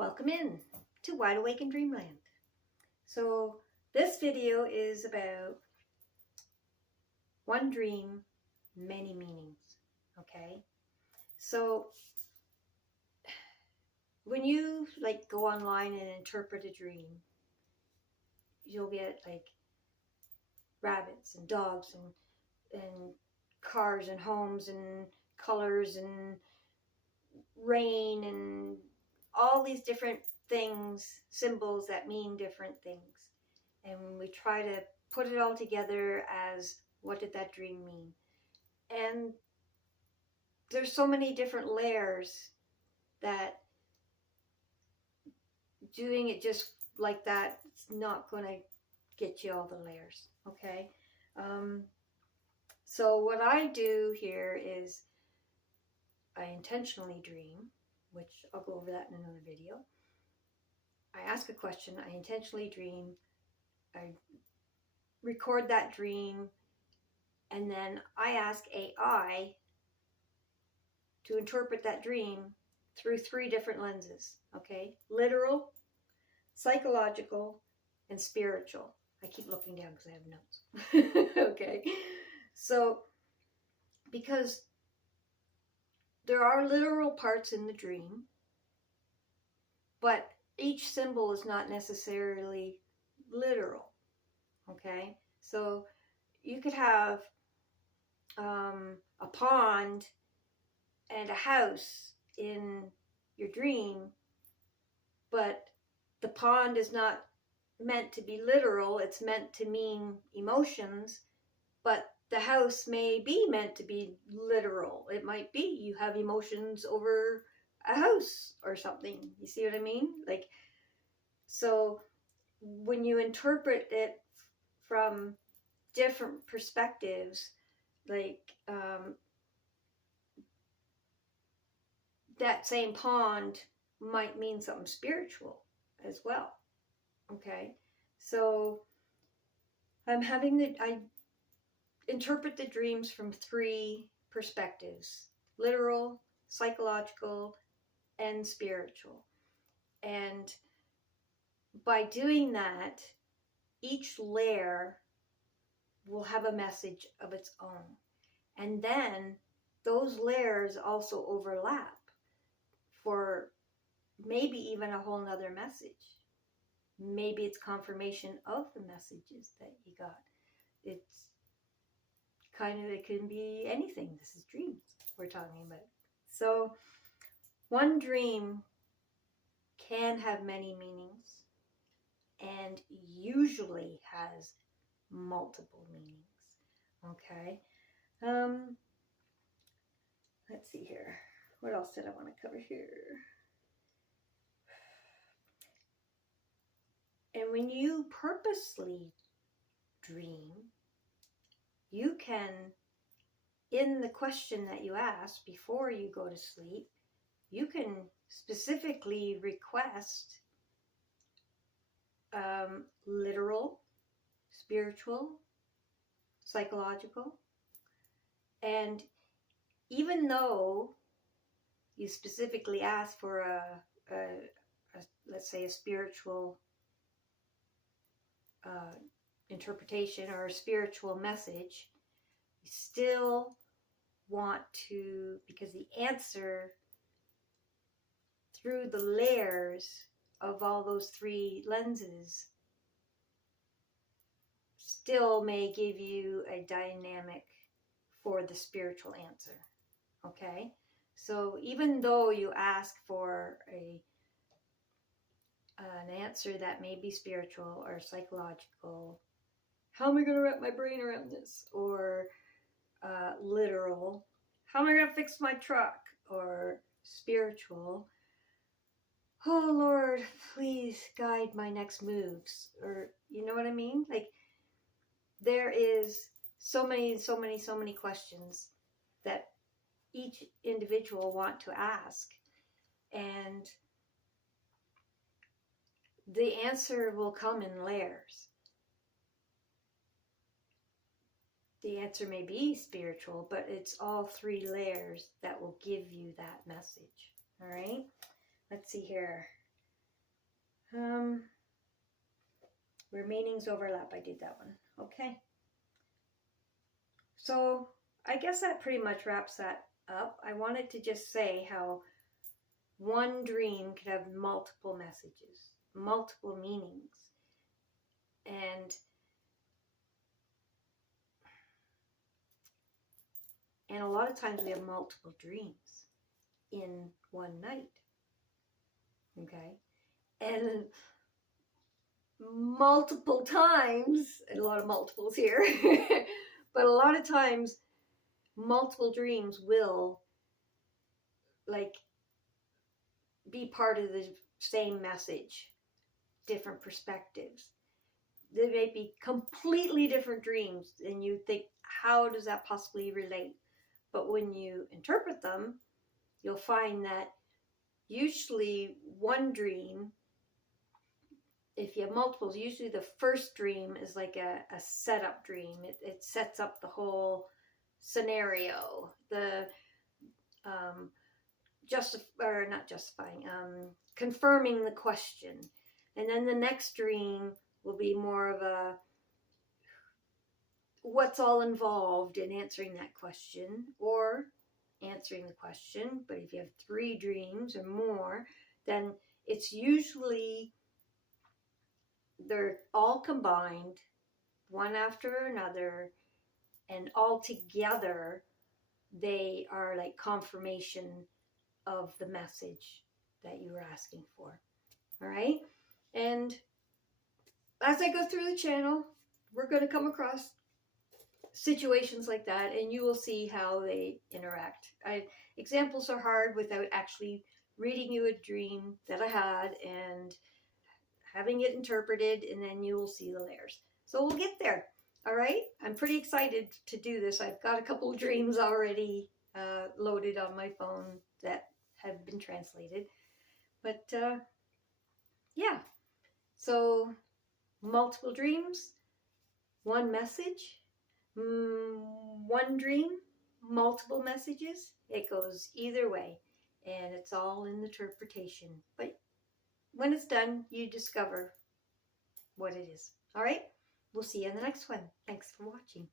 Welcome in to Wide Awake in Dreamland. So this video is about one dream, many meanings, okay? So when you go online and interpret a dream, you'll get rabbits and dogs and cars and homes and colors and rain and all these different things, symbols that mean different things. And we try to put it all together as, what did that dream mean? And there's so many different layers that doing it just like that, it's not going to get you all the layers, okay? So what I do here is I intentionally dream, which I'll go over that in another video. I ask a question, I intentionally dream, I record that dream, and then I ask AI to interpret that dream through 3 different lenses, okay? Literal, psychological, and spiritual. I keep looking down because I have notes. Okay, so because there are literal parts in the dream, but each symbol is not necessarily literal, okay? So you could have a pond and a house in your dream, but the pond is not meant to be literal, it's meant to mean emotions, but the house may be meant to be literal. It might be you have emotions over a house or something. You see what I mean? So when you interpret it from different perspectives, that same pond might mean something spiritual as well. Okay, so I interpret the dreams from 3 perspectives: literal, psychological, and spiritual. And by doing that, each layer will have a message of its own. And then those layers also overlap for maybe even a whole nother message. Maybe it's confirmation of the messages that you got. It can be anything. This is dreams we're talking about. So one dream can have many meanings and usually has multiple meanings. Okay. Let's see here. What else did I want to cover here? And when you purposely dream, you can, in the question that you ask before you go to sleep, you can specifically request literal, spiritual, psychological. And even though you specifically ask for let's say a spiritual interpretation or a spiritual message, you still want to, because the answer through the layers of all those 3 lenses still may give you a dynamic for the spiritual answer. Okay, so even though you ask for an answer that may be spiritual or psychological, how am I going to wrap my brain around this? Or literal, how am I going to fix my truck? Or spiritual, oh Lord, please guide my next moves. Or, you know what I mean? There is so many questions that each individual want to ask, and the answer will come in layers. The answer may be spiritual, but it's all 3 layers that will give you that message. All right, let's see here. Where meanings overlap, I did that one. Okay. So I guess that pretty much wraps that up. I wanted to just say how one dream could have multiple messages, multiple meanings. And a lot of times we have multiple dreams in one night. Okay? And multiple times, and a lot of multiples here, but a lot of times multiple dreams will like be part of the same message, different perspectives. They may be completely different dreams, and you think, how does that possibly relate? But when you interpret them, you'll find that usually one dream, if you have multiples, usually the first dream is like a setup dream. It sets up the whole scenario, the confirming the question. And then the next dream will be more of a what's all involved in answering that question, or answering the question. But if you have 3 dreams or more, then it's usually they're all combined, one after another, and all together they are like confirmation of the message that you were asking for. All right? And as I go through the channel, we're going to come across situations like that, and you will see how they interact. Examples are hard without actually reading you a dream that I had and having it interpreted, and then you will see the layers. So we'll get there. All right? I'm pretty excited to do this. I've got a couple of dreams already loaded on my phone that have been translated. But yeah, so multiple dreams, one message, one dream, multiple messages. It goes either way, and it's all in the interpretation. But when it's done, you discover what it is. All right? We'll see you in the next one. Thanks for watching.